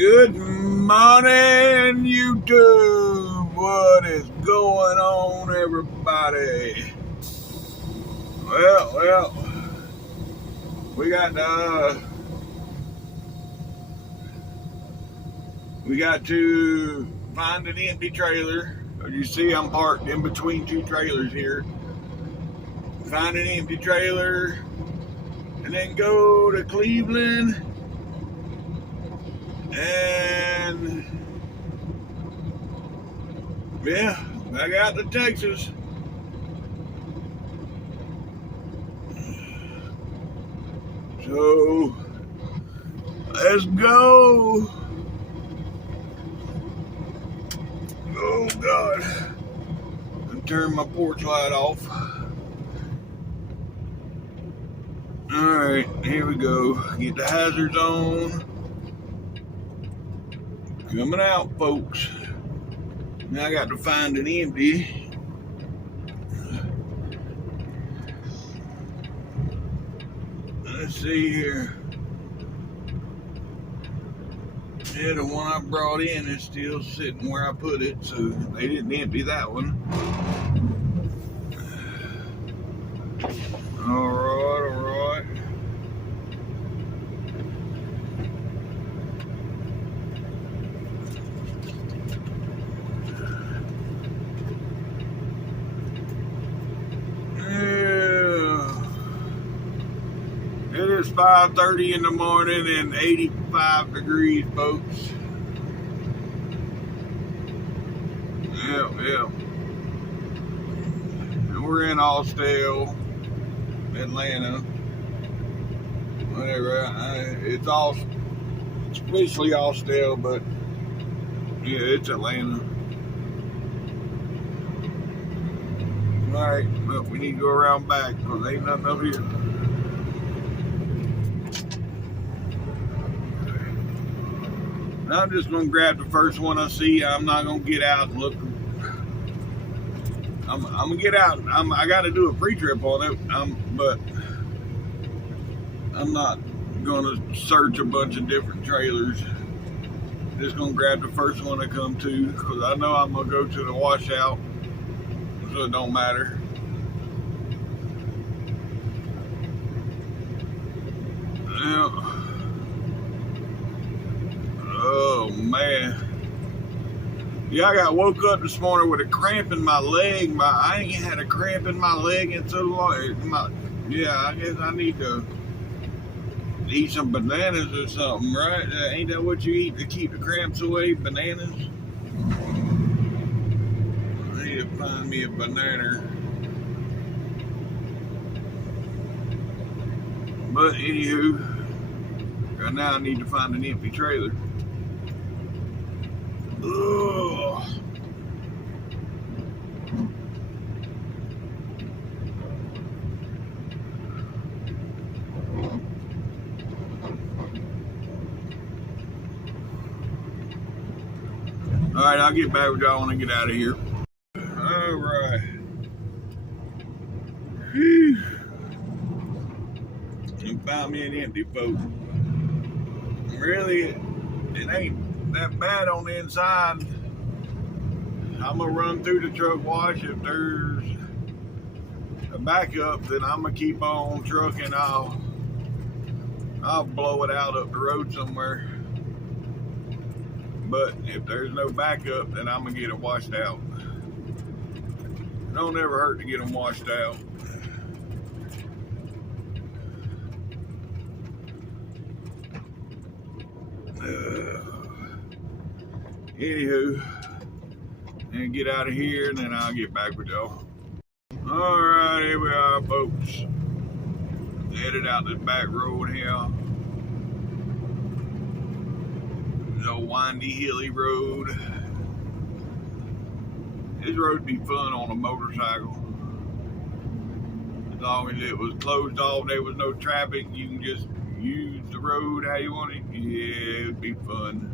Good morning, YouTube. What is going on, everybody? Well, we got to find an empty trailer. You see, I'm parked in between two trailers here. Find an empty trailer, and then go to Cleveland and back out to Texas. So let's go. Oh God. And turn my porch light off. Alright, here we go. Get the hazards on. Coming out, folks. Now I got to find an empty. Let's see here. Yeah, the one I brought in is still sitting where I put it, so they didn't empty that one. Alright. It is 5:30 in the morning and 85 degrees, folks. Yeah. And we're in Austell, Atlanta. Whatever. It's officially Austell, but yeah, it's Atlanta. Alright, well, we need to go around back because there ain't nothing up here. I'm just going to grab the first one I see. I'm not going to get out and look. I'm going to get out. I got to do a pre-trip on it, but I'm not going to search a bunch of different trailers. Just going to grab the first one I come to because I know I'm going to go to the washout, so it don't matter. Yeah. Oh man. Yeah, I got woke up this morning with a cramp in my leg. I ain't had a cramp in my leg in so long. I guess I need to eat some bananas or something, right? Ain't that what you eat to keep the cramps away? Bananas? I need to find me a banana. But anywho, right now I need to find an empty trailer. Ugh. Alright, I'll get back with y'all when I get out of here. Alright. And found me an empty, folks. Really, it ain't that bad on the inside. I'm gonna run through the truck wash. If there's a backup, then I'm gonna keep on trucking. I'll blow it out up the road somewhere. But if there's no backup, then I'm gonna get it washed out. It don't ever hurt to get them washed out. Anywho, and get out of here, and then I'll get back with y'all. Alright, here we are, folks. Headed out this back road here. This old windy, hilly road. This road would be fun on a motorcycle. As long as it was closed off, there was no traffic, you can just use the road how you want it. Yeah, it would be fun.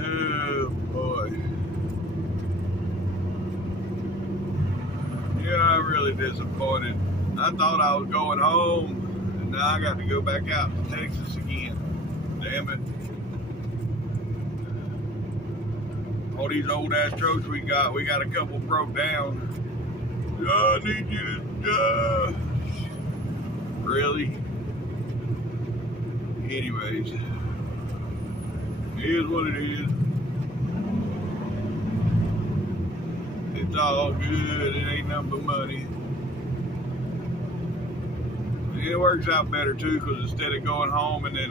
Oh boy. Yeah, I'm really disappointed. I thought I was going home, and now I got to go back out to Texas again. Damn it. All these old ass trucks we got a couple broke down. I need you to really? Anyways, it is what it is. It's all good. It ain't nothing but money. And it works out better too, because instead of going home and then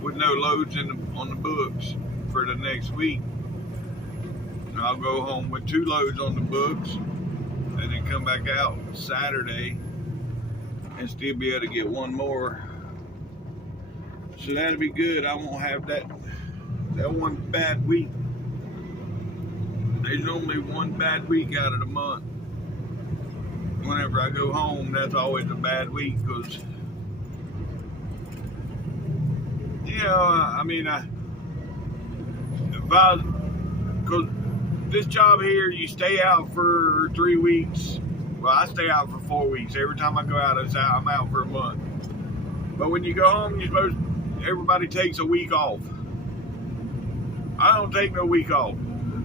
with no loads on the books for the next week, I'll go home with 2 loads on the books and then come back out Saturday and still be able to get 1 more. So that'll be good. I won't have that one bad week. There's normally 1 bad week out of the month. Whenever I go home, that's always a bad week, because I mean, because this job here, you stay out for 3 weeks. Well, I stay out for 4 weeks. Every time I go out, I'm out for a month. But when you go home, everybody takes a week off. I don't take no week off.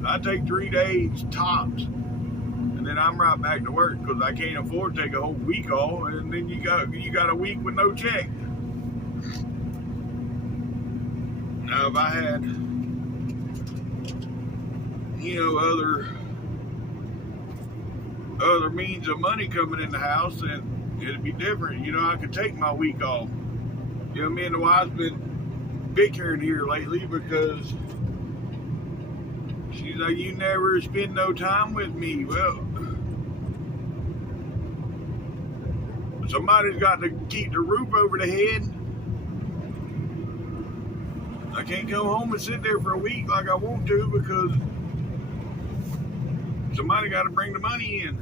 I take 3 days tops, and then I'm right back to work, because I can't afford to take a whole week off, and then you got a week with no check. Now, if I had, other means of money coming in the house, then it'd be different. I could take my week off. Me and the wife's been bickering here lately, because she's like, you never spend no time with me. Well, somebody's got to keep the roof over the head. I can't go home and sit there for a week like I want to, because somebody got to bring the money in.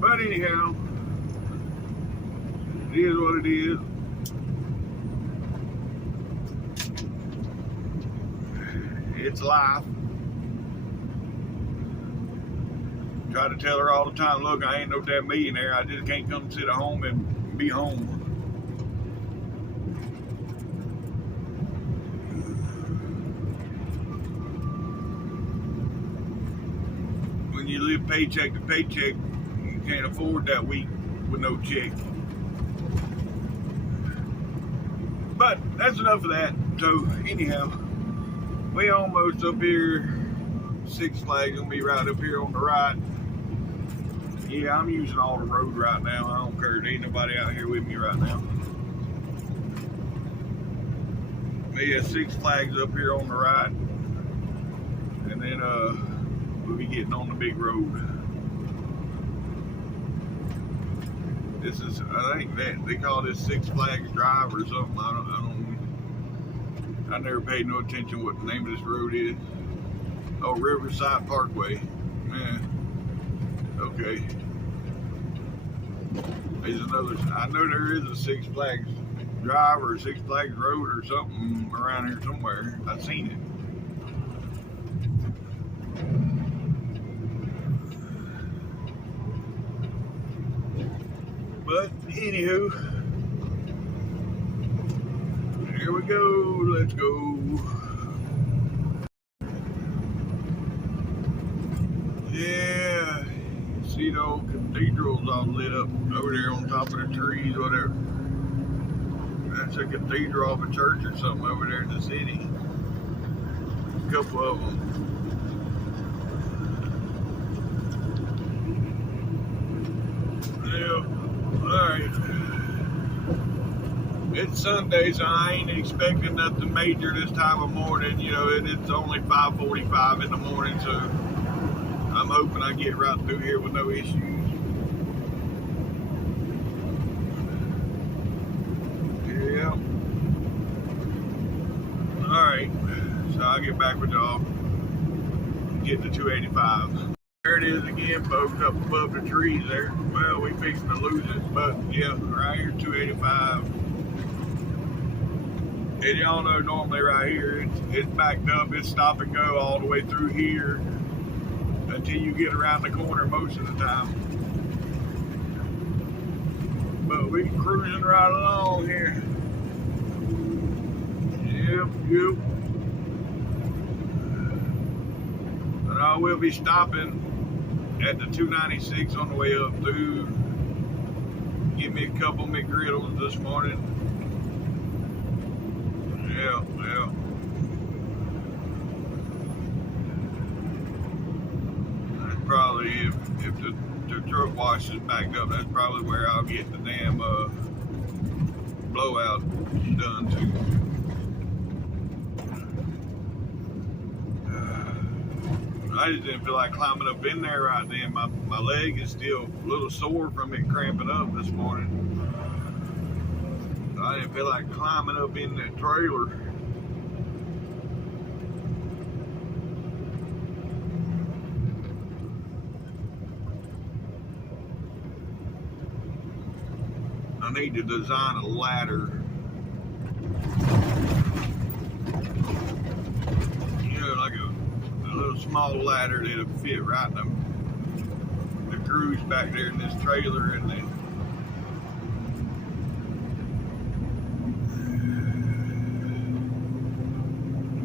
But anyhow, it is what it is. It's life. Try to tell her all the time, look, I ain't no damn millionaire. I just can't come sit at home and be home. When you live paycheck to paycheck, you can't afford that week with no check. But that's enough of that. So anyhow, we almost up here. Six Flags gonna be right up here on the right. Yeah, I'm using all the road right now. I don't care. There ain't nobody out here with me right now. But yeah, Six Flags up here on the right. And then we'll be getting on the big road. This is, I think that they call this Six Flags Drive or something. I never paid no attention what the name of this road is. Oh, Riverside Parkway. Yeah. Okay. There's another. I know there is a Six Flags Drive or Six Flags Road or something around here somewhere. I've seen it. But anywho, here we go. Let's go. Yeah, see the old cathedrals all lit up over there on top of the trees, whatever. That's a cathedral of a church or something over there in the city. A couple of them. Yeah, alright. It's Sunday, so I ain't expecting nothing major this time of morning. You know, it's only 5:45 in the morning, so I'm hoping I get right through here with no issues. Yeah. Alright, so I'll get back with y'all. Get to 285. There it is again, folks, up above the trees there. Well, we fixing to lose it, but yeah, right here, 285. And y'all know normally right here, it's backed up, it's stop and go all the way through here until you get around the corner most of the time. But we cruising right along here. Yep. And I will be stopping at the 296 on the way up through. Give me a couple McGriddles this morning. Yeah. That's probably if the truck wash is backed up, that's probably where I'll get the damn blowout done too. I just didn't feel like climbing up in there right then. My leg is still a little sore from it cramping up this morning. So I didn't feel like climbing up in that trailer. I need to design a ladder. You know, like a little small ladder that'll fit right in the grooves back there in this trailer, and then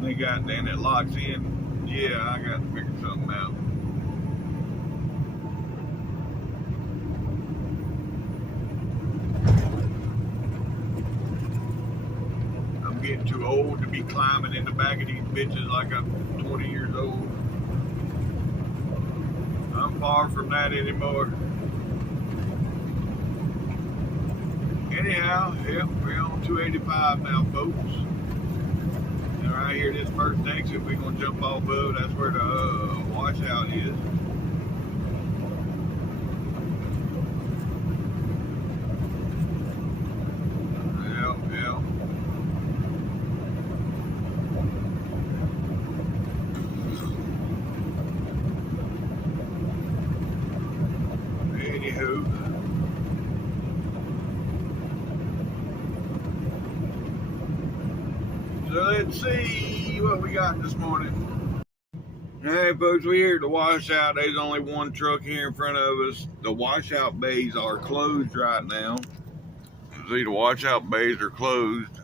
they got then it locks in. Yeah, I got to figure something out. I'm getting too old to be climbing in the back of these bitches like I'm 20 years old. I'm far from that anymore. Anyhow, yep, we're on 285 now, folks. And right here, this first exit, we're gonna jump off of. That's where the washout is. Yeah. Anywho. So let's see what we got this morning. Hey folks, we're here at the washout. There's only one truck here in front of us. The washout bays are closed right now. See, the washout bays are closed.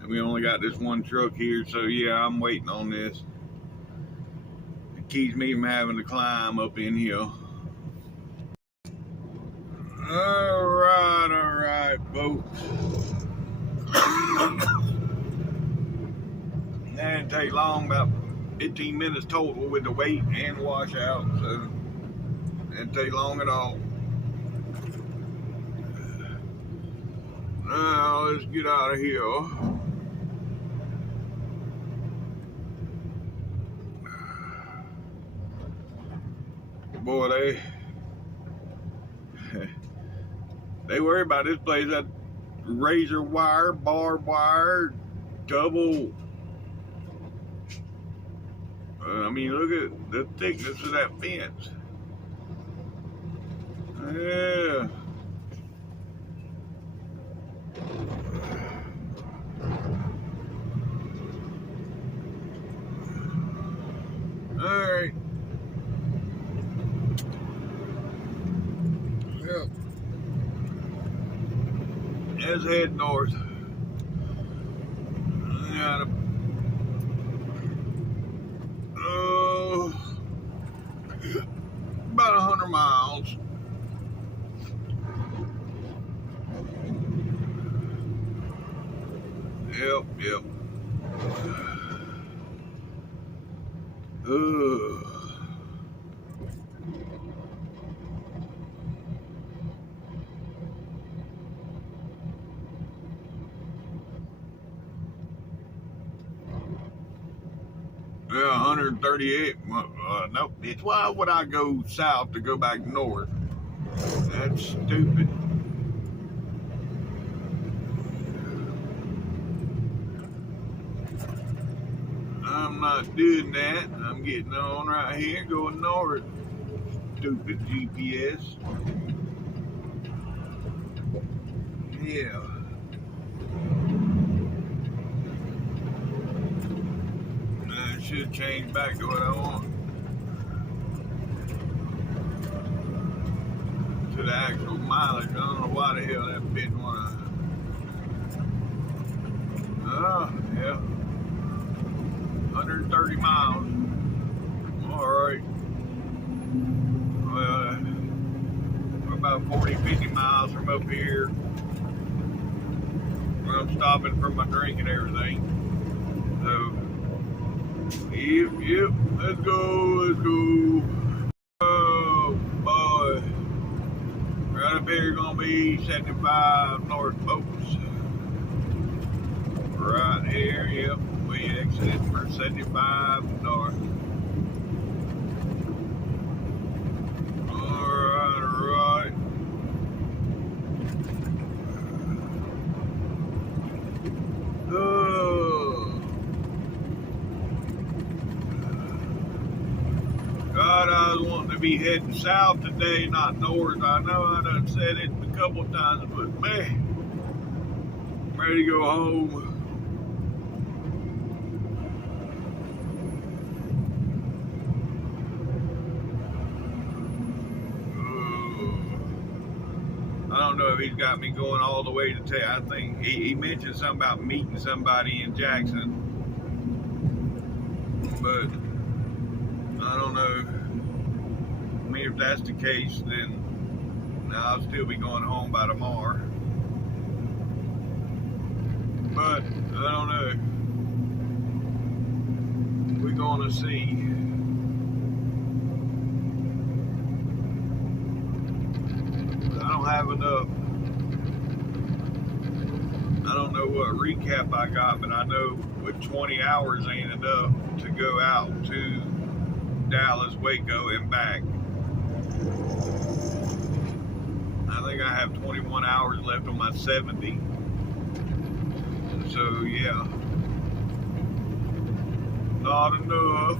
And we only got this one truck here, so yeah, I'm waiting on this. It keeps me from having to climb up in here. Alright, folks. That didn't take long, about 15 minutes total with the wait and washout, so it didn't take long at all. Now let's get out of here. Boy, they worry about this place. That razor wire, barbed wire, double. I mean, look at the thickness of that fence. Yeah. All right. Yep. Let's head north. Got about 100 miles. Yep. Yeah, 138. Nope. It's why would I go south to go back north? That's stupid. I'm not doing that. I'm getting on right here, going north. Stupid GPS. Yeah. should change back to what I want. To the actual mileage. I don't know why the hell that bitch wanna. Oh, yeah. 130 miles. Alright. Well, we're about 40, 50 miles from up here. Where I'm stopping for my drink and everything. So, yep, let's go. Oh, boy. Right up here gonna be 75 north, folks. Right here, yep. We exited for 75 north. Alright. Oh. God, I was wanting to be heading south today, not north. I know I done said it a couple times, but man, I'm ready to go home. I don't know if he's got me going all the way to I think he mentioned something about meeting somebody in Jackson, but I don't know. I mean, if that's the case, then I'll still be going home by tomorrow. But I don't know. We're gonna see. I don't have enough. I don't know what recap I got, but I know with 20 hours ain't enough to go out to Dallas, Waco, and back. I think I have 21 hours left on my 70. So yeah, not enough.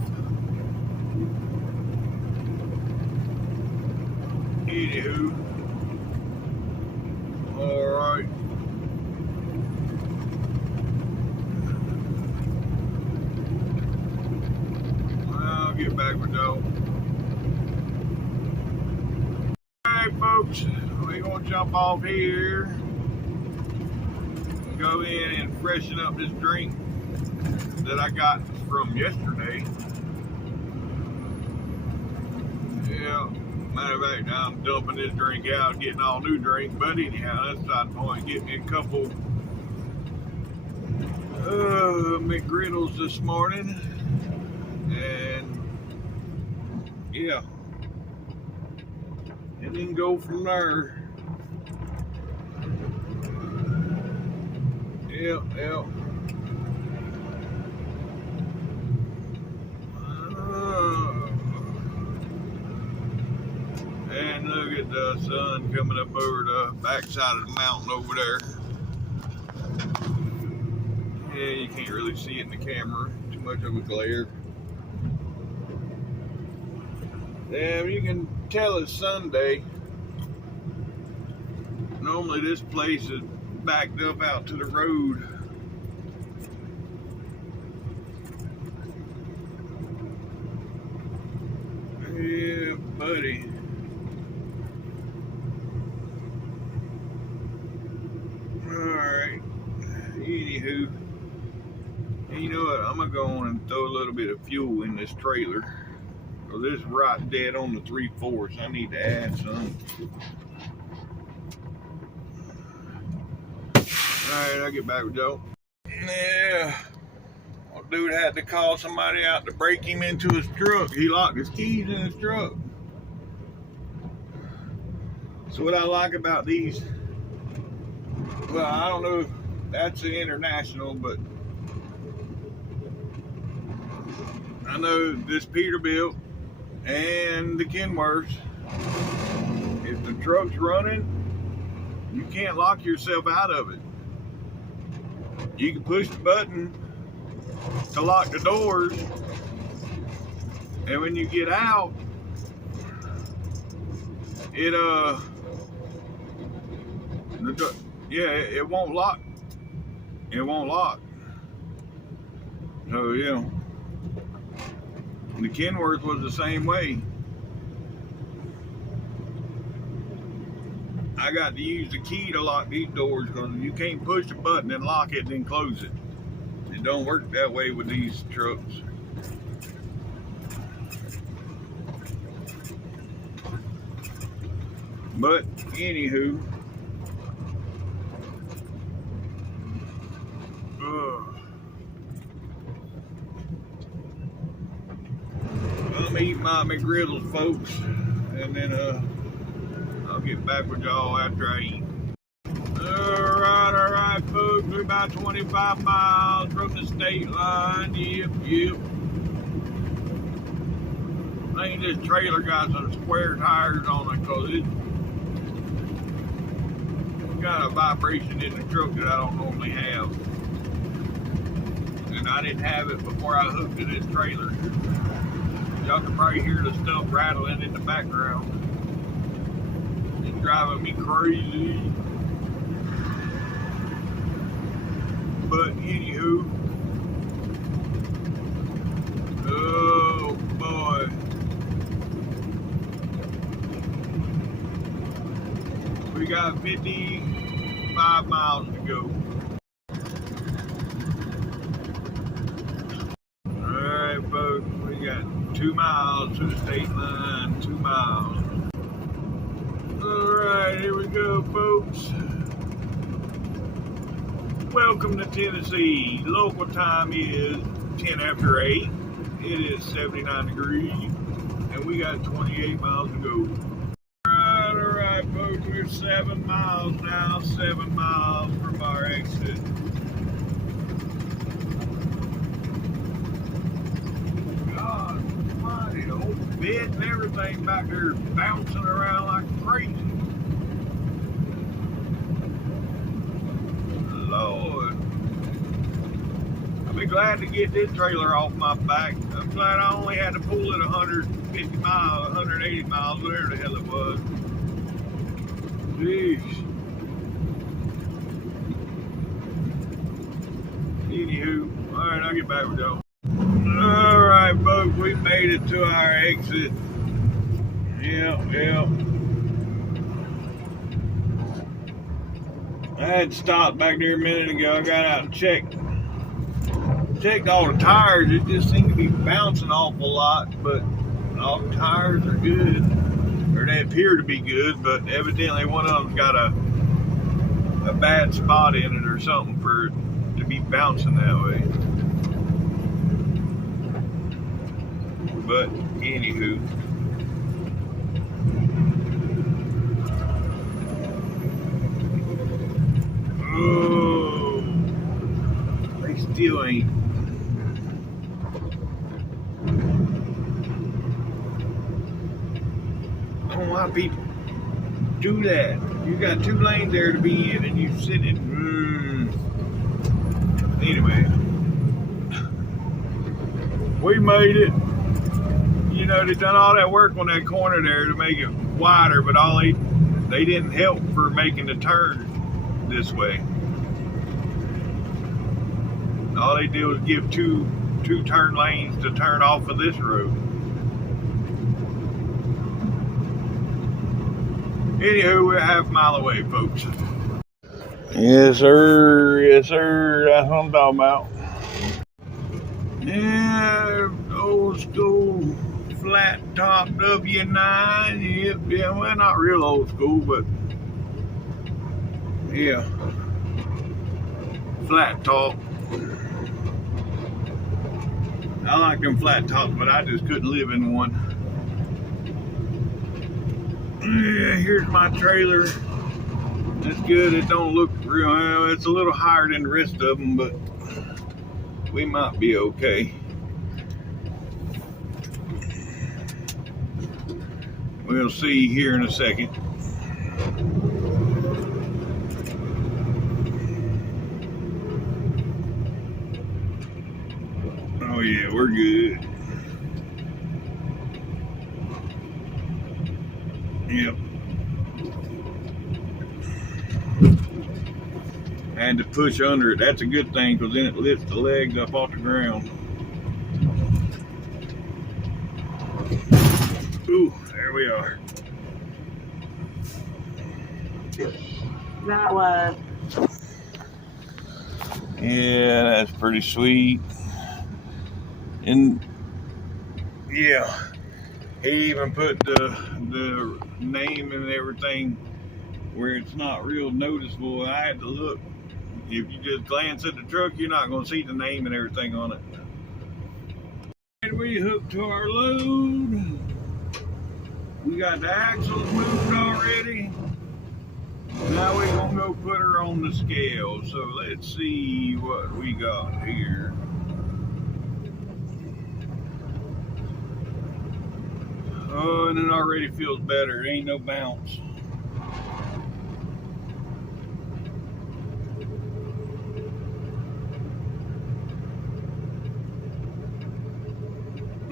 Anywho, alright. I'll get back with y'all. Alright, folks, we're gonna jump off here. Go in and freshen up this drink that I got from yesterday. Yeah, matter of fact, I'm dumping this drink out, getting all new drink, but anyhow, that's not the point. Get me a couple McGriddles this morning, and yeah, and then go from there. Yep. And look at the sun coming up over the backside of the mountain over there. Yeah, you can't really see it in the camera. Too much of a glare. Yeah, you can tell it's Sunday. Normally this place is backed up out to the road. Yeah, buddy. Alright. Anywho. You know what? I'm gonna go on and throw a little bit of fuel in this trailer. So this is right dead on the 3/4. I need to add some. Alright, I'll get back with y'all. Yeah. Well, dude had to call somebody out to break him into his truck. He locked his keys in his truck. So what I like about these, well, I don't know if that's the International, but I know this Peterbilt and the Kenworths, if the truck's running, you can't lock yourself out of it. You can push the button to lock the doors, and when you get out, it it won't lock. It won't lock. So yeah, The Kenworth was the same way. I got to use the key to lock these doors because you can't push the button and lock it and then close it. It don't work that way with these trucks. But anywho, I'm eating my McGriddles, folks, and then I'll get back with y'all after I eat. All right, folks. We're about 25 miles from the state line. Yep. I think this trailer got some square tires on it because it's got a vibration in the truck that I don't normally have. And I didn't have it before I hooked to this trailer. Y'all can probably hear the stuff rattling in the background. It's driving me crazy. But anywho, oh boy. We got 55 miles to go. Alright folks, we got 2 miles to the state line, 2 miles. Alright, here we go folks. Welcome to Tennessee. Local time is 10 after 8. It is 79 degrees and we got 28 miles to go. Alright folks, we're 7 miles now, 7 miles from our exit. God almighty, the whole bed and everything back there bouncing around like crazy. Lord. I'll be glad to get this trailer off my back. I'm glad I only had to pull it 150 miles, 180 miles, whatever the hell it was. Jeez. Anywho, alright, I'll get back with y'all. Alright, folks, we made it to our exit. Yep. I had stopped back there a minute ago. I got out and checked all the tires. It just seemed to be bouncing an awful lot, but all the tires are good, or they appear to be good, but evidently one of them's got a bad spot in it or something for it to be bouncing that way. But anywho, oh, they still ain't. I don't know why people do that. You got 2 lanes there to be in and you sit in. Anyway, we made it. You know, they done all that work on that corner there to make it wider, but they didn't help for making the turn this way. All they did was give two turn lanes to turn off of this road. Anywho, we're half a mile away, folks. Yes, sir. That's what I'm talking about. Yeah, old school flat top W9. Yep, yeah, well, not real old school, but yeah, flat top. I like them flat tops, but I just couldn't live in one. Yeah, here's my trailer. That's good. It don't look real, well, it's a little higher than the rest of them, but we might be okay. We'll see here in a second. Oh yeah, we're good. Yep. I had to push under it. That's a good thing because then it lifts the legs up off the ground. Ooh, there we are. That was. Yeah, that's pretty sweet. And yeah, he even put the name and everything where it's not real noticeable. I had to look. If you just glance at the truck, you're not going to see the name and everything on it. And we hooked to our load. We got the axles moved already. Now we're going to go put her on the scale. So let's see what we got here. Oh, and it already feels better. It ain't no bounce.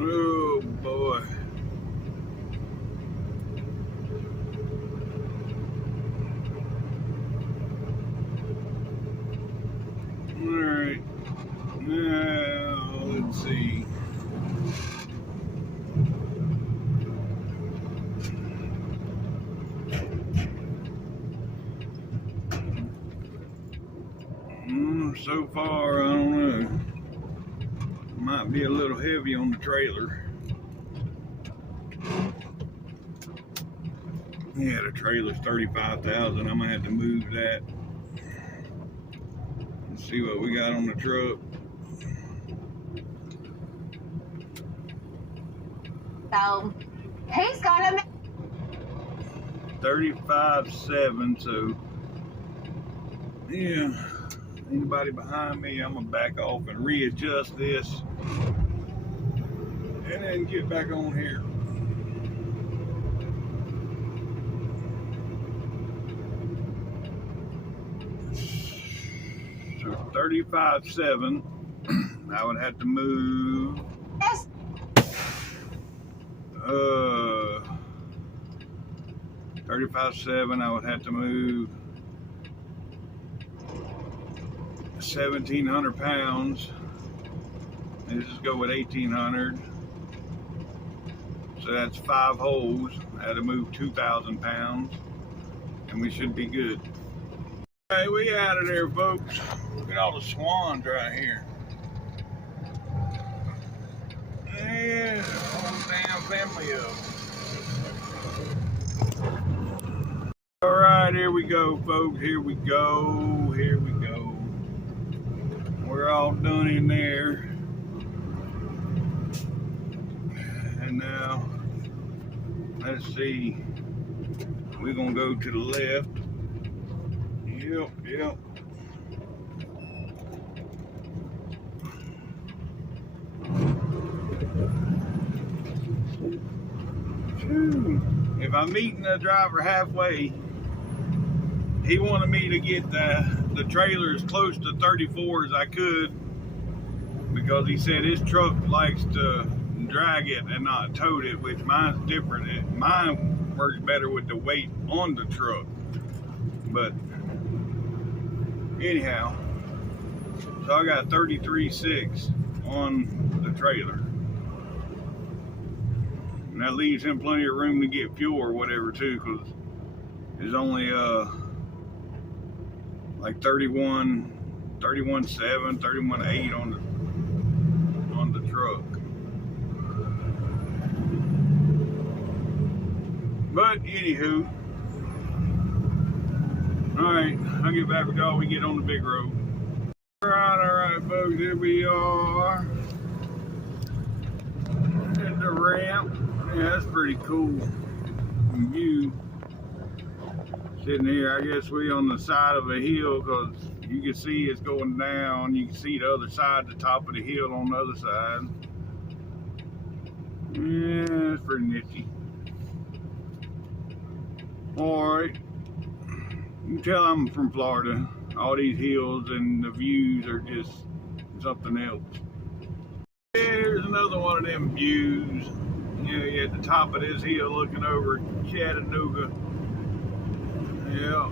Oh boy. Alright. Now let's see. So far, I don't know. Might be a little heavy on the trailer. Yeah, the trailer's 35,000. I'm gonna have to move that. Let's see what we got on the truck. So, he's gonna 35.7. So, yeah. Anybody behind me, I'm gonna back off and readjust this, and then get back on here. So 35.7, I would have to move 35.7, I would have to move 1,700 pounds. Let's just go with 1,800. So that's 5 holes. I had to move 2,000 pounds, and we should be good. Hey, we out of there, folks. Look at all the swans right here. Yeah, whole damn family of them. All right, here we go, folks. Here we go. Here we go. We're all done in there. And now, let's see. We're gonna go to the left. Yep. If I'm meeting the driver halfway, he wanted me to get the trailer as close to 34 as I could, because he said his truck likes to drag it and not tote it, which mine's different. Mine works better with the weight on the truck. But anyhow, so I got 33.6 on the trailer. And that leaves him plenty of room to get fuel or whatever too, because there's only like 31.7, 31.8 on the truck. But anywho, alright, I'll get back with y'all when we get on the big road. Alright, folks, here we are at the ramp. Yeah, that's pretty cool view. Sitting here, I guess we on the side of a hill, because you can see it's going down. You can see the other side, the top of the hill on the other side. Yeah, it's pretty nifty. Alright, you can tell I'm from Florida. All these hills and the views are just something else. Here's another one of them views. You're at the top of this hill looking over Chattanooga. Yeah.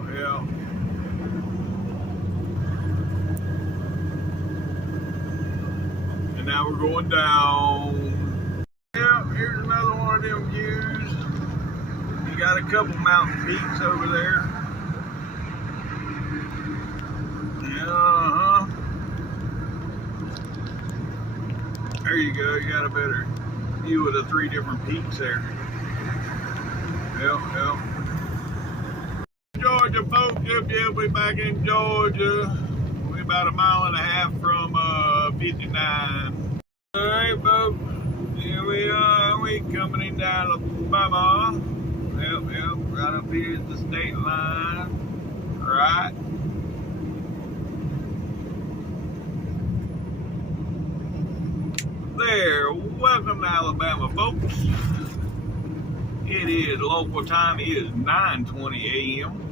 And now we're going down. Yeah, here's another one them views. You got a couple mountain peaks over there. Yeah, there you go. You got a better view of the 3 different peaks there. Yep. Georgia, folks. Yep, we back in Georgia. We about a mile and a half from 59. All right, folks. Here we are. We coming in down Alabama. Yep. Right up here is the state line. Right. There. Welcome to Alabama, folks. It is local time. It is 9:20 a.m.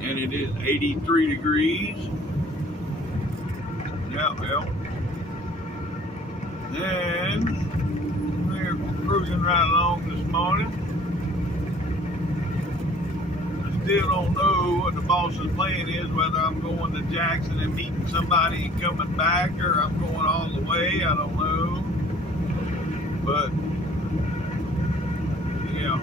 and it is 83 degrees. Yep. And we're cruising right along this morning. I still don't know what the boss's plan is, whether I'm going to Jackson and meeting somebody and coming back, or I'm going all the way. I don't know. But yeah,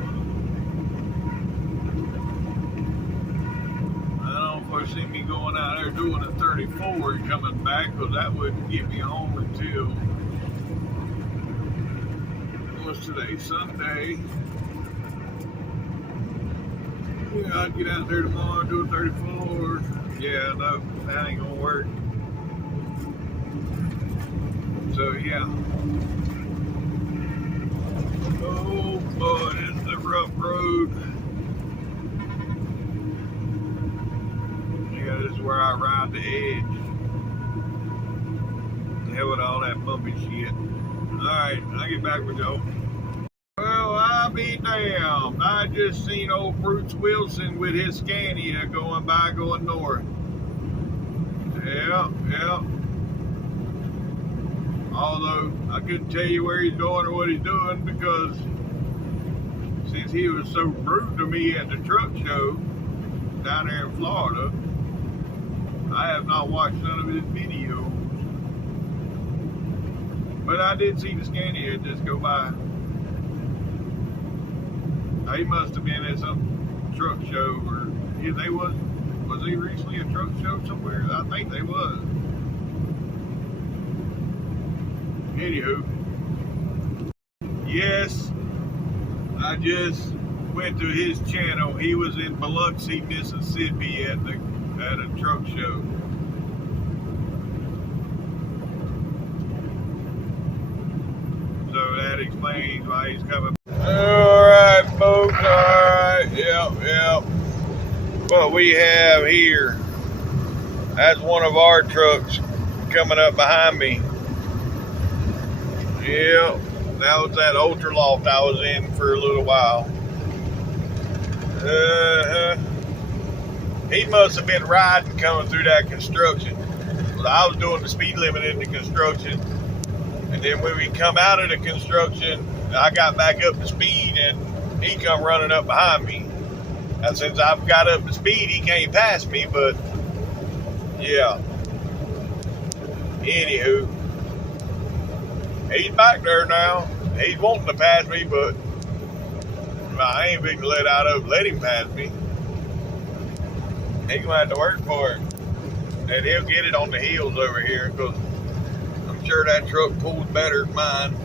I don't foresee me going out there doing a 34 and coming back, because that wouldn't get me home until, what's today, Sunday. Yeah, I'd get out there tomorrow and do a 34. Yeah, no, that ain't gonna work. So yeah. Oh boy, this is a rough road. Yeah, this is where I ride the edge. The hell with all that bumpy shit. Alright, I'll get back with y'all. Well, I'll be damned. I just seen old Bruce Wilson with his Scania going by, going north. Yep. Although I couldn't tell you where he's going or what he's doing, because since he was so rude to me at the truck show down there in Florida, I have not watched none of his videos. But I did see the Scania just go by. He must have been at some truck show, or they was he recently a truck show somewhere? I think they was. Anywho, yes, I just went to his channel. He was in Biloxi, Mississippi at a truck show. So that explains why he's coming. Alright, folks, alright, yep. What we have here, that's one of our trucks coming up behind me. Yep, that was that Ultra Loft I was in for a little while. He must have been riding coming through that construction. But I was doing the speed limit in the construction. And then when we come out of the construction, I got back up to speed and he come running up behind me. Now since I've got up to speed, he can't pass me, but yeah. Anywho, he's back there now. He's wanting to pass me, but I ain't big to let him pass me. He's gonna have to work for it. And he'll get it on the hills over here, because I'm sure that truck pulls better than mine.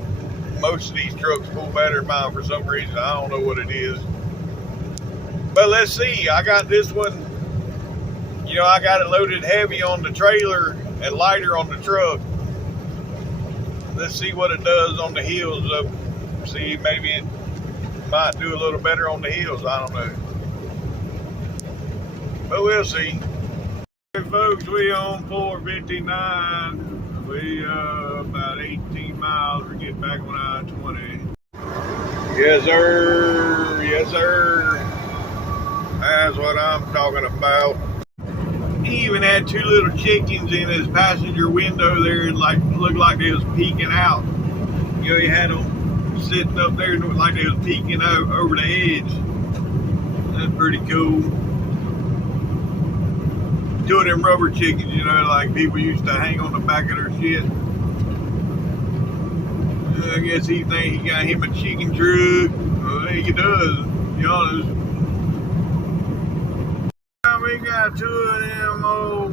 Most of these trucks pull better than mine for some reason. I don't know what it is. But let's see. I got this one. You know, I got it loaded heavy on the trailer and lighter on the truck. Let's see what it does on the hills. See, maybe it might do a little better on the hills. I don't know. But we'll see. Hey folks, we on 459. We about 18 miles. We get back on I-20. Yes, sir. Yes, sir. That's what I'm talking about. He even had 2 little chickens in his passenger window there, and looked like they was peeking out. You know, he had them sitting up there and looked like they was peeking over the edge. That's pretty cool. 2 of them rubber chickens, you know, like people used to hang on the back of their shit. I guess he think he got him a chicken truck. Well, I think he does, to be honest. We got two of them old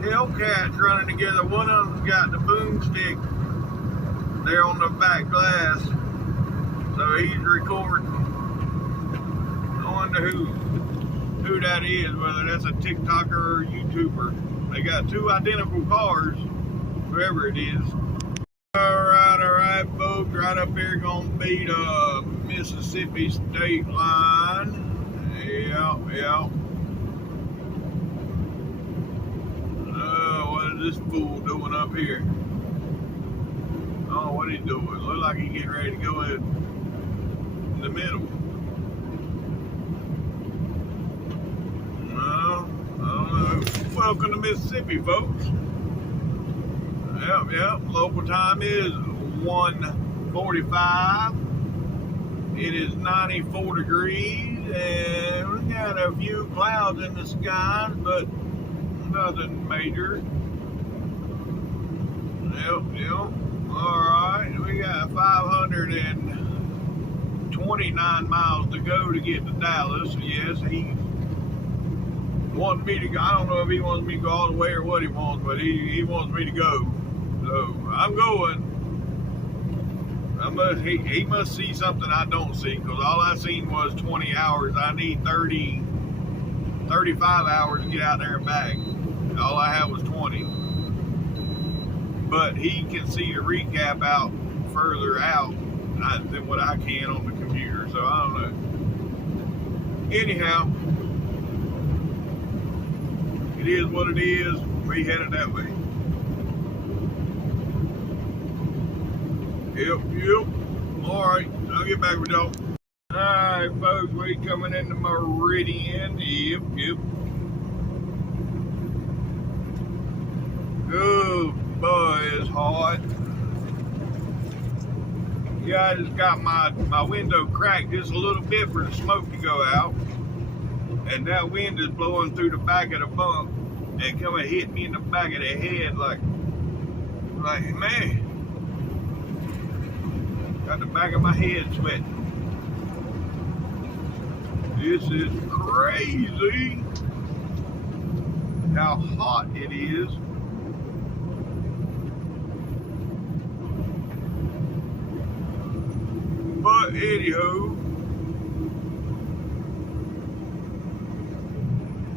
Hellcats running together. One of them's got the boomstick there on the back glass. So he's recording. I wonder who that is, whether that's a TikToker or YouTuber. They got two identical cars, whoever it is. Alright, folks, right up here gonna be the Mississippi state line. Yeah. What is this fool doing up here? Oh, what he doing? Look like he getting ready to go in the middle. No, I don't know. Welcome to Mississippi, folks. Yep. Local time is 1:45. It is 94 degrees, and we got a few clouds in the skies, but nothing major. Yep. Alright, we got 529 miles to go to get to Dallas. Yes, he wanted me to go. I don't know if he wants me to go all the way or what he wants, but he wants me to go. So I'm going. He must see something I don't see, because all I seen was 20 hours. I need 35 hours to get out there and back. All I had was 20. But he can see the recap out further out than what I can on the computer. So I don't know. Anyhow, it is what it is. We headed that way. Yep. Alright, I'll get back with y'all. Alright, folks, we coming into Meridian. Yep. Oh boy, it's hot. Yeah, I just got my window cracked just a little bit for the smoke to go out. And that wind is blowing through the back of the bunk and come and hit me in the back of the head like man. Got the back of my head sweating. This is crazy how hot it is. But anywho,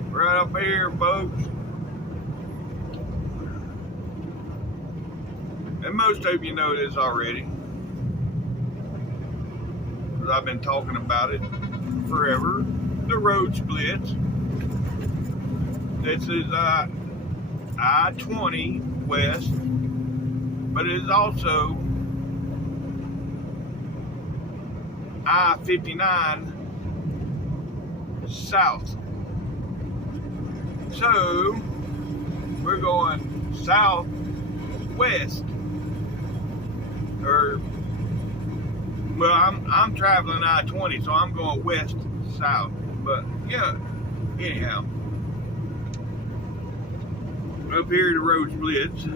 right up here, folks. And most of you know this already, because I've been talking about it forever. The road splits. This is I-20 west, but it is also I-59 south. So we're going southwest, or well, I'm traveling I-20, so I'm going west south. But yeah, anyhow, up here the road splits,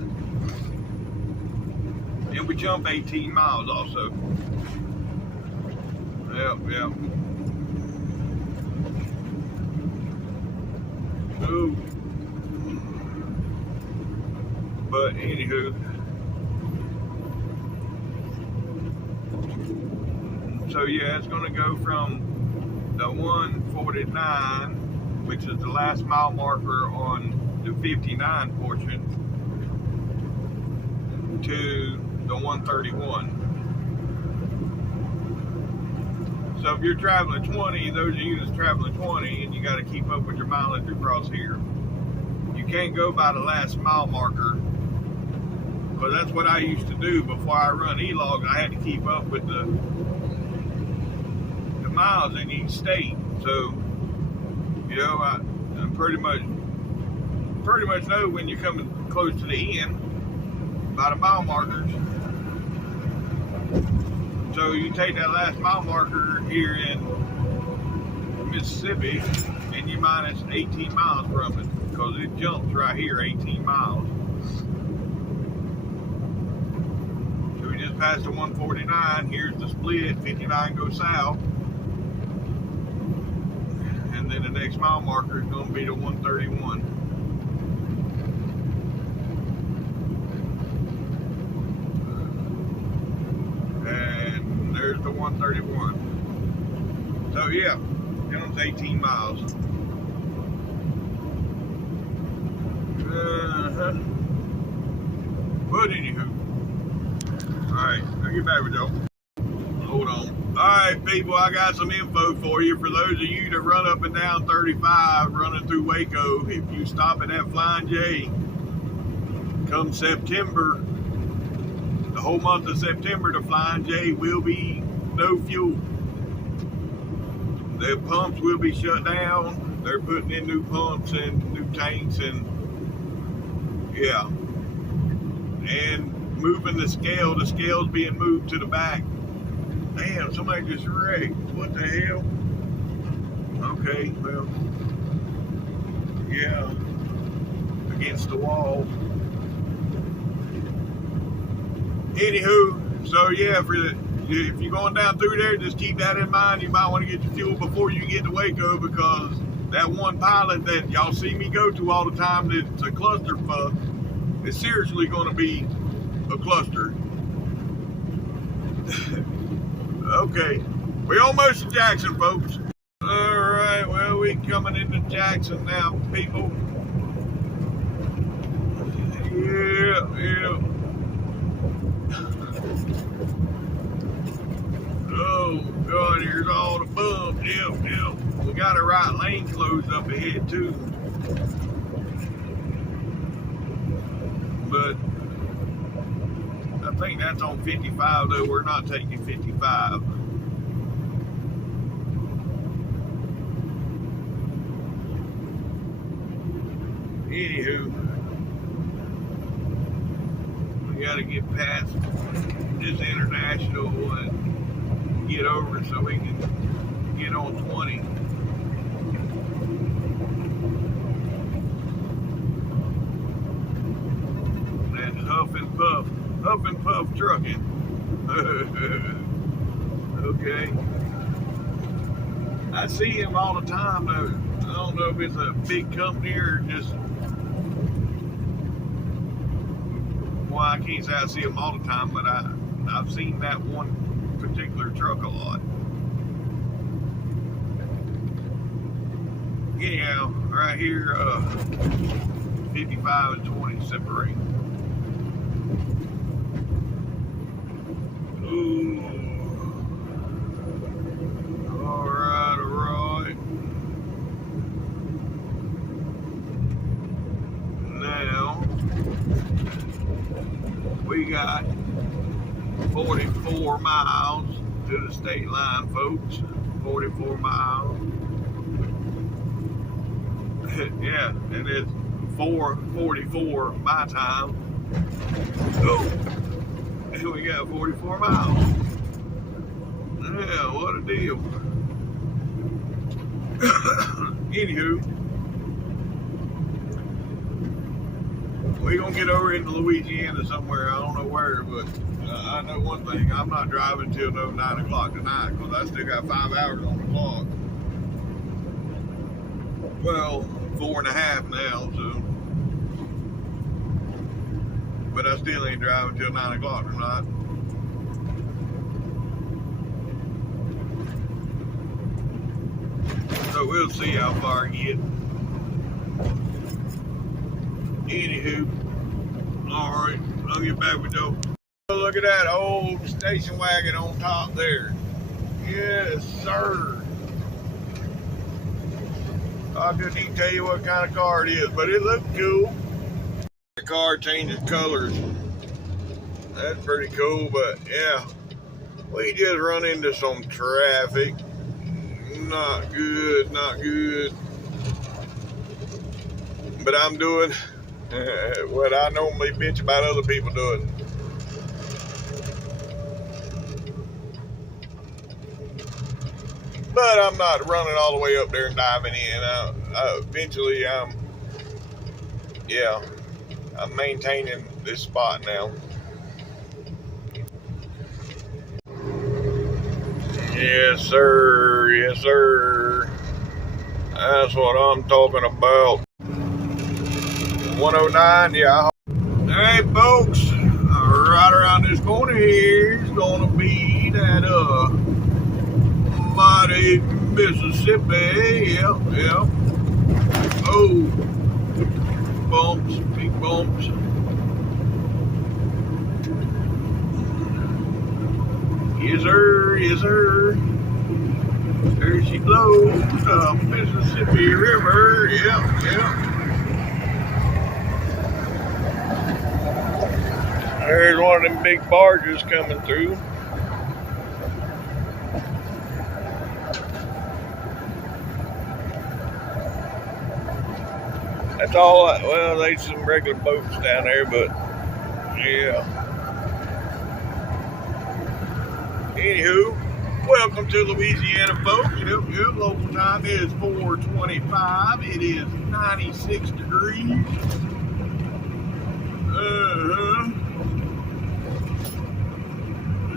and we jump 18 miles also. Yep. Oh. But anywho, so yeah, it's gonna go from the 149, which is the last mile marker on the 59 portion, to the 131. So if you're traveling 20, those of you that's traveling 20, and you got to keep up with your mileage across here, you can't go by the last mile marker, because that's what I used to do before I run e-logs. I had to keep up with the miles in each state. So, you know, I pretty much know when you're coming close to the end by the mile markers. So you take that last mile marker here in Mississippi and you minus 18 miles from it, because it jumps right here 18 miles. So we just past the 149. Here's the split. 59 goes south. And then the next mile marker is going to be the 131. And there's the 131. So yeah, it's 18 miles. But anywho, alright, I'll get back with y'all. Hold on. Alright, people, I got some info for you. For those of you that run up and down 35 running through Waco, if you stop at that Flying J, come September, the whole month of September, the Flying J will be no fuel. The pumps will be shut down. They're putting in new pumps and new tanks and yeah. And moving the scale's being moved to the back. Damn, somebody just wrecked. What the hell? Okay, well, yeah, against the wall. Anywho, so yeah, if you're going down through there, just keep that in mind. You might want to get your fuel before you get to Waco, because that one pilot that y'all see me go to all the time, that's a clusterfuck, is seriously going to be a cluster. Okay, we almost to Jackson, folks. All right, well, we coming into Jackson now, people. Yeah. Oh God, here's all the bumps. Yep. We got a right lane closed up ahead too. But I think that's on 55 though. We're not taking 55. Anywho, we gotta get past this international and get over so we can get on 20. That huff and puff trucking. Okay. I see him all the time though. I don't know if it's a big company or just, well, I can't say I see him all the time, but I've seen that one particular truck a lot. Anyhow, right here, 55 and 20 separate. Ooh. All right. Now we got 44 miles to the state line, folks. 44 miles. Yeah, and it's 4:44 my time. Oh, and we got 44 miles. Yeah, what a deal. Anywho, we're gonna get over into Louisiana somewhere. I don't know where, but I know one thing. I'm not driving till no 9 o'clock tonight, because I still got 5 hours on the clock. Well, 4.5 now, so. But I still ain't driving till 9 o'clock tonight. So we'll see how far I get. Anywho, alright, I'll get back with you. Look at that old station wagon on top there. Yes, sir. I couldn't even tell you what kind of car it is, but it looks cool. The car changes colors. That's pretty cool, but yeah. We just run into some traffic. Not good. But I'm doing what I normally bitch about other people doing. But I'm not running all the way up there and diving in. Eventually, I'm maintaining this spot now. Yes, sir. Yes, sir. That's what I'm talking about. 109, yeah. Hey, folks. Right around this corner here is gonna be that mighty Mississippi. Yep. Oh, bumps, big bumps. Yes, sir. Yes, sir. There she blows, Mississippi River. Yep. There's one of them big barges coming through. That's all. Well, there's some regular boats down there, but yeah. Anywho, welcome to Louisiana, folks. Yep. Local time is 4:25. It is 96 degrees.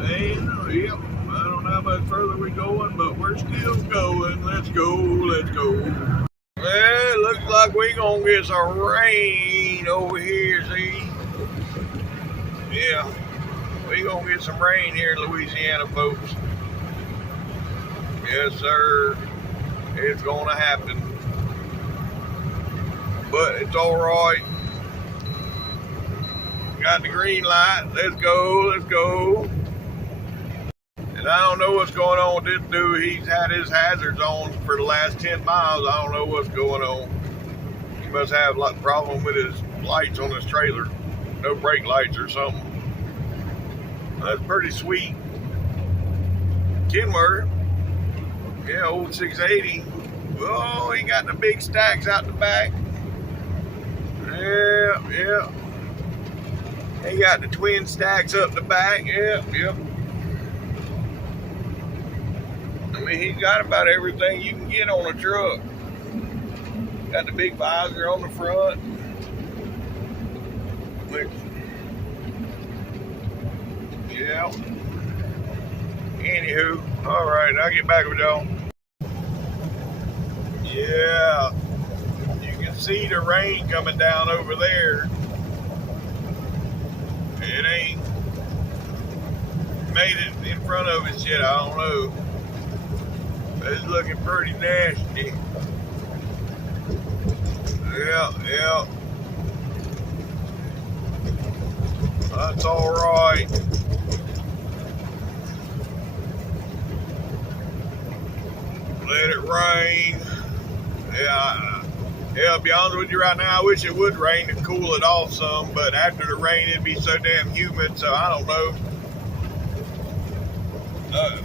And yep, I don't know how much further we're going, but we're still going. Let's go. Well, looks like we're gonna get some rain over here, see? Yeah, we're gonna get some rain here in Louisiana, folks. Yes, sir. It's gonna happen. But it's alright. Got the green light. Let's go. And I don't know what's going on with this dude. He's had his hazards on for the last 10 miles. I don't know what's going on. He must have a problem with his lights on his trailer. No brake lights or something. That's pretty sweet. Kenworth. Yeah, old 680. Oh, he got the big stacks out the back. Yeah. He got the twin stacks up the back. Yep. I mean, he's got about everything you can get on a truck. Got the big visor on the front. Yeah. Anywho, all right, I'll get back with y'all. Yeah. You can see the rain coming down over there. It ain't made it in front of us yet, I don't know. But it's looking pretty nasty. Yeah. That's alright. Let it rain. Yeah, to be honest with you right now, I wish it would rain to cool it off some, but after the rain, it'd be so damn humid, so I don't know.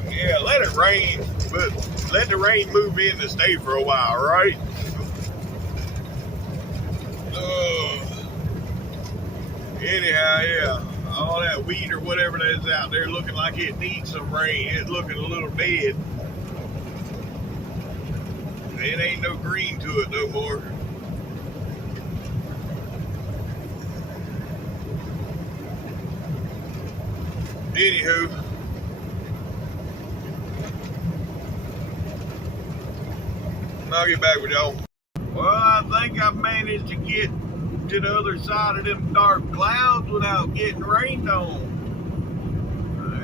Yeah, let it rain, but let the rain move in to stay for a while, right? Anyhow, yeah, all that wheat or whatever that's out there looking like it needs some rain. It's looking a little dead. It ain't no green to it no more. Anywho, I'll get back with y'all. Well, I think I managed to get to the other side of them dark clouds without getting rained on.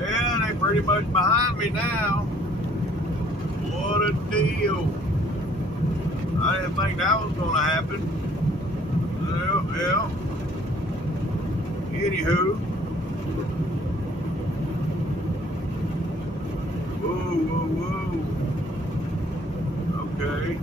Yeah, they pretty much behind me now. What a deal. I didn't think that was gonna happen. Yeah. Anywho. Whoa. Okay.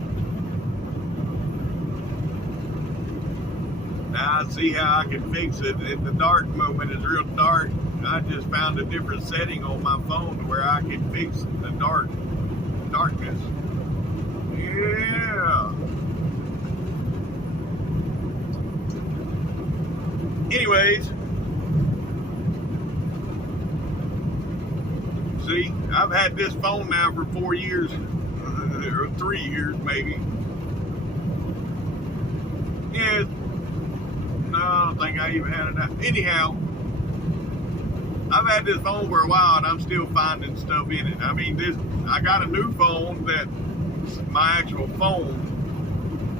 Now I see how I can fix it. If the dark moment is real dark, I just found a different setting on my phone where I can fix the darkness. Yeah. Anyways, see, I've had this phone now for 4 years, or 3 years maybe. Yeah. No, I don't think I even had it out. Anyhow, I've had this phone for a while and I'm still finding stuff in it. I mean, I got a new phone that's my actual phone.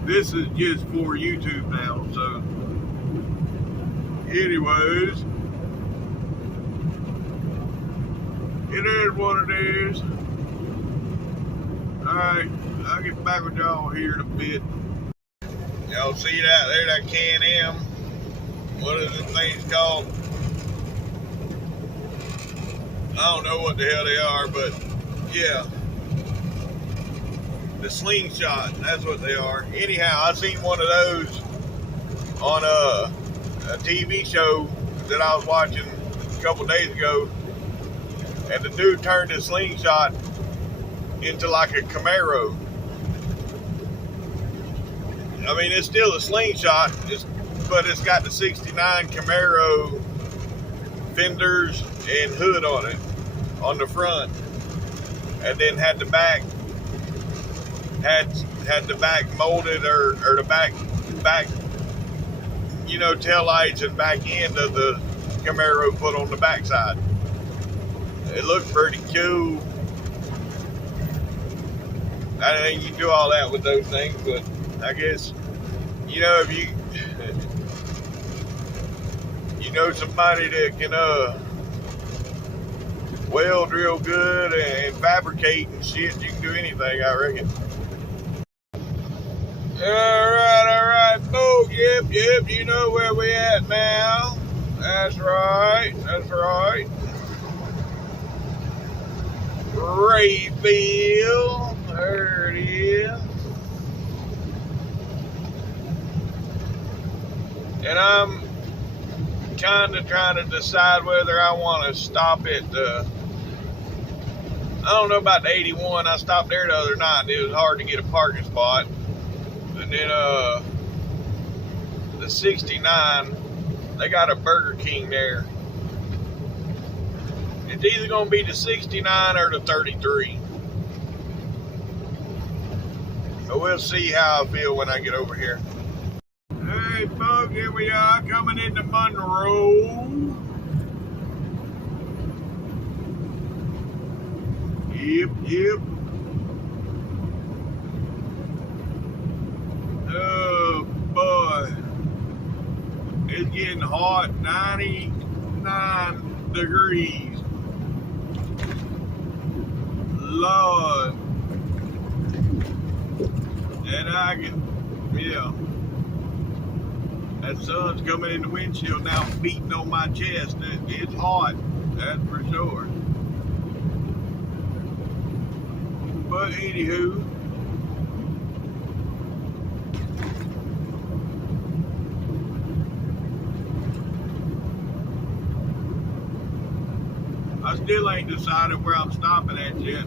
This is just for YouTube now, so anyways, it is what it is. Alright, I'll get back with y'all here in a bit. Y'all see that there, that Can-Am? What is this thing's called? I don't know what the hell they are, but yeah. The slingshot, that's what they are. Anyhow, I seen one of those on a TV show that I was watching a couple days ago, and the dude turned his slingshot into like a Camaro. I mean, it's still a slingshot, but it's got the '69 Camaro fenders and hood on it, on the front, and then had the back molded, or the back tail lights and back end of the Camaro put on the backside. It looked pretty cool. I don't think you can do all that with those things, but I guess, if you know somebody that can weld real good and fabricate and shit, you can do anything, I reckon. Alright, folks, yep, you know where we at now. That's right. Rayville, there it is. And I'm kind of trying to decide whether I want to stop at I don't know about the 81. I stopped there the other night. It was hard to get a parking spot. And then the 69, they got a Burger King there. It's either going to be the 69 or the 33. So we'll see how I feel when I get over here. Hey folks, here we are coming into Monroe. Yep. Oh boy, it's getting hot, 99 degrees. Lord. And I can, that sun's coming in the windshield now, beating on my chest. It's hot, that's for sure. But anywho, I still ain't decided where I'm stopping at yet.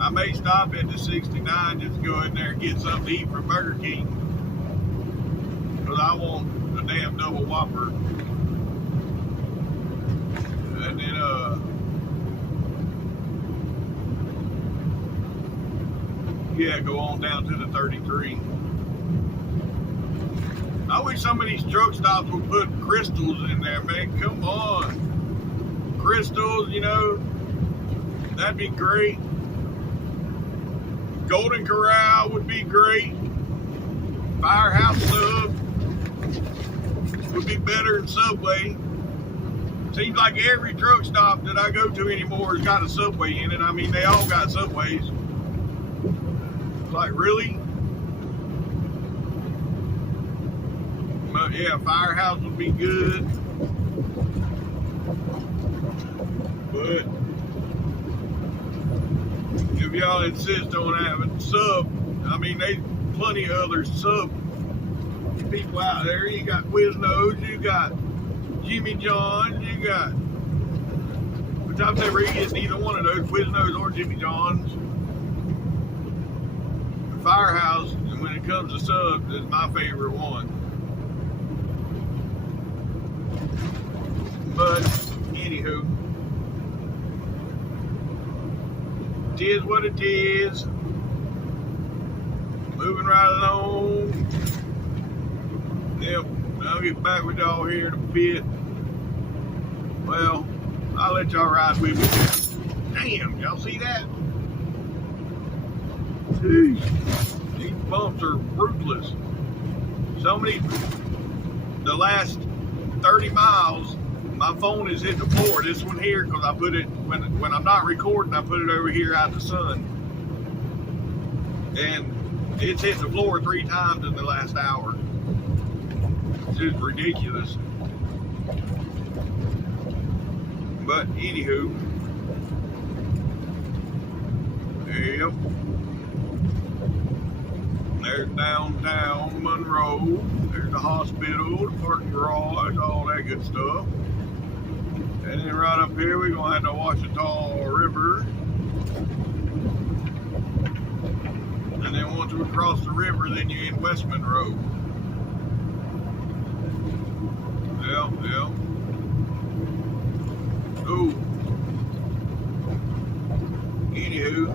I may stop at the 69 just to go in there and get something to eat from Burger King. Because I want a damn double Whopper. And then, go on down to the 33. I wish some of these truck stops would put crystals in there, man. Come on. Crystals, that'd be great. Golden Corral would be great. Firehouse Sub would be better than Subway. Seems like every truck stop that I go to anymore has got a Subway in it. I mean, they all got Subways. It's like, really? But yeah, Firehouse would be good. But if y'all insist on having sub, I mean, there's plenty of other sub people out there. You got Quiznos, you got Jimmy John's, you got, which I've never eaten either one of those, Quiznos or Jimmy John's. Firehouse, and when it comes to subs, is my favorite one. But anywho, it is what it is. Moving right along. Yep, I'll get back with y'all here in a bit. Well, I'll let y'all ride with me. Damn, y'all see that? Jeez, these bumps are ruthless. So many, the last 30 miles, my phone is hit the floor. This one here, because I put it, when I'm not recording, I put it over here out in the sun. And it's hit the floor 3 times in the last hour. It's just ridiculous. But anywho, yep. There's downtown Monroe. There's the hospital, the parking garage, all that good stuff. And then right up here, we're gonna have the Ouachita River. And then once we cross the river, then you're in West Monroe. Yep. Ooh. Anywho.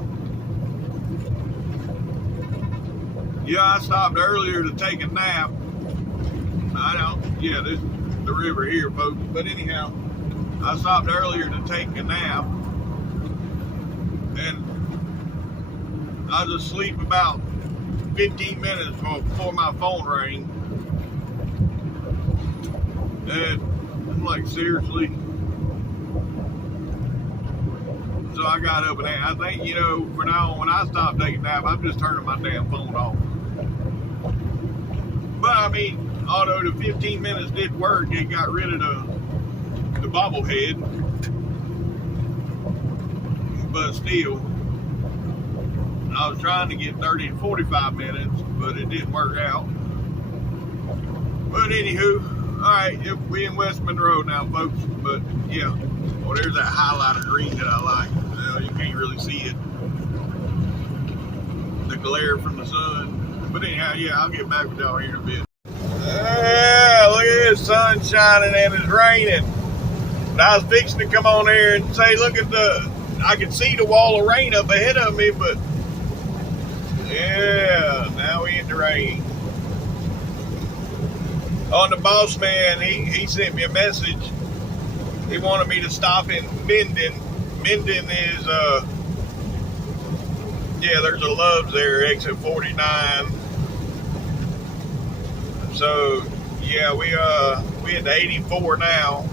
Yeah, I stopped earlier to take a nap. I don't, yeah, this is the river here, folks. But anyhow, I stopped earlier to take a nap. And I was asleep about 15 minutes before my phone rang. And I'm like, seriously? So I got up and I think, you know, for now on, when I stop taking a nap, I'm just turning my damn phone off. But I mean, although the 15 minutes did work, it got rid of the bobblehead. But still, I was trying to get 30 to 45 minutes, but it didn't work out. But anywho, alright, we in West Monroe now, folks. But yeah, oh, there's that highlighter green that I like. Well, you can't really see it. The glare from the sun. But anyhow, yeah, I'll get back with y'all here in a bit. Yeah, look at this sun shining and it's raining. But I was fixing to come on here and say, look at I can see the wall of rain up ahead of me, but yeah, now we in the rain. On the boss man, he sent me a message. He wanted me to stop in Minden. Minden is, yeah, there's a Love's there, exit 49. So, yeah, we at 84 now.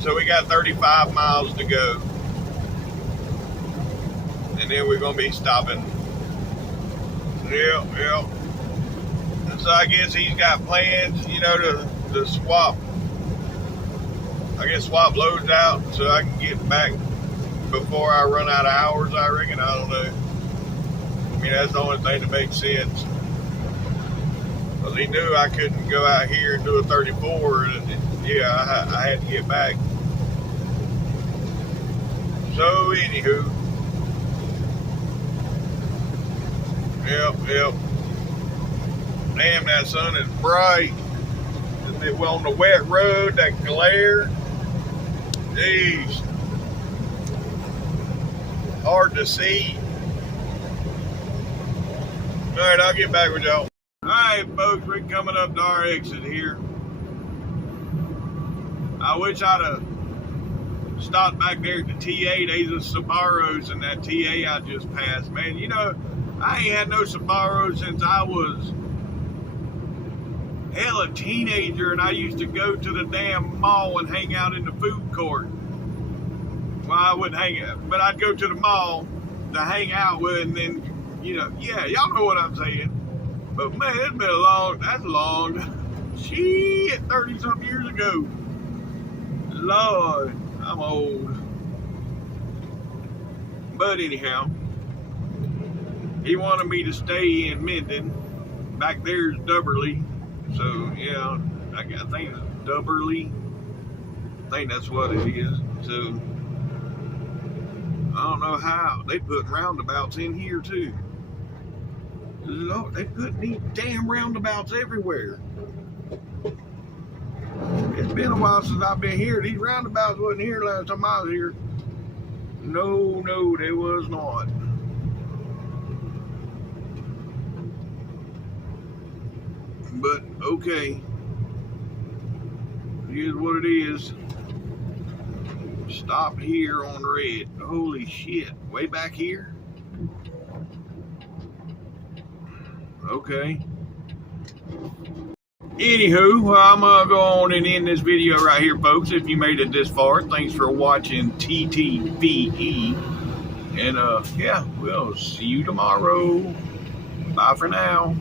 So we got 35 miles to go. And then we're going to be stopping. Yep. And so I guess he's got plans, you know, to swap. I guess swap loads out so I can get back before I run out of hours, I reckon. I don't know. I mean, that's the only thing that makes sense. Because he knew I couldn't go out here and do a 34. And yeah, I had to get back. So, anywho. Yep. Damn, that sun is bright. And it on the wet road, that glare. Jeez. Hard to see. Alright, I'll get back with y'all. Alright, folks, we're coming up to our exit here. I wish I'd have stopped back there at the TA. There's a Sbarro's in that TA I just passed. Man, you know, I ain't had no Sbarro's since I was a teenager, and I used to go to the damn mall and hang out in the food court. Well, I wouldn't hang out, but I'd go to the mall to hang out with, and then, you know, yeah, y'all know what I'm saying. But man, it's been that's long. Shit, 30-something years ago. Lord, I'm old. But anyhow, he wanted me to stay in Minden. Back there's Dubberly. So, yeah, I think it's Dubberly. I think that's what it is. So, I don't know how. They put roundabouts in here, too. Lord, they put these damn roundabouts everywhere. It's been a while since I've been here. These roundabouts wasn't here last time I was here. No, they was not. But, okay. Here's what it is. Stop here on red. Holy shit. Way back here? Okay. Anywho, I'm going to go on and end this video right here, folks. If you made it this far, thanks for watching TTVE. And, yeah, we'll see you tomorrow. Bye for now.